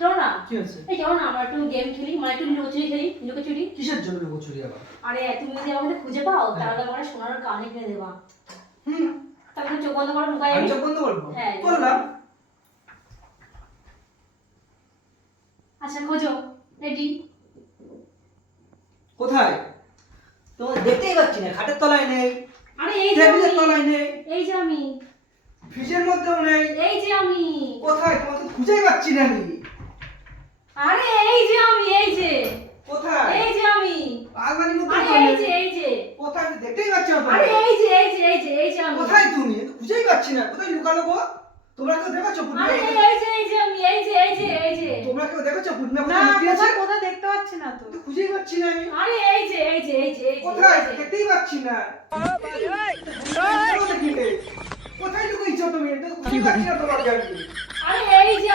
চলো না। কি হয়েছে? এই চলো না আমরা একটু গেম খেলি মানে একটু লুকোচুরি খেলি লুকোচুরি। কিসের জন্য লুকোচুরি আবার? আরে তুমি যদি আমাকে খুঁজে পাও হ্যাঁ। তাহলে আমার সোনার কানে কিনে দেবা। হুম। তাহলে চোখ বন্ধ করে লুকাই আমি চোখ বন্ধ করব? হ্যাঁ। করলাম আচ্ছা খোঁজো। রেডি কোথায়? তোমার দেখতেই পাচ্ছি না খাটের তলায় নেই আরে এই টেবিলের তলায় নেই। এই যে আমি। ফ্রিজের মধ্যেও নেই। এই যে আমি। কোথায়? তোমাকে খুঁজেই পাচ্ছি না আমি। আরে এই যে আমি এই যে কোথায় এই যে আমি আলমারির মধ্যে আরে এই যে এই যে কোথায় দেখতেই পাচ্ছি না আরে এই যে এই যে এই যে এই যে আমি কোথায় তুমি তো খুঁজেই পাচ্ছি না কোথায় লুকালো গো তোমরা কেউ দেখেছ পুটনা আরে এই যে এই যে আমি এই যে এই যে এই যে তোমরা কেউ দেখেছ পুটনা না কোথায় লুকিয়েছে কোথায় কোথায় দেখতে পাচ্ছি না তো খুঁজেই পাচ্ছি না আমি আরে এই যে এই যে এই যে কোথায় দেখতেই পাচ্ছি না কোথায় লুকিয়েছো তুমি তো খুঁজেই পাচ্ছি না তোমাকে আমি আরে এই যে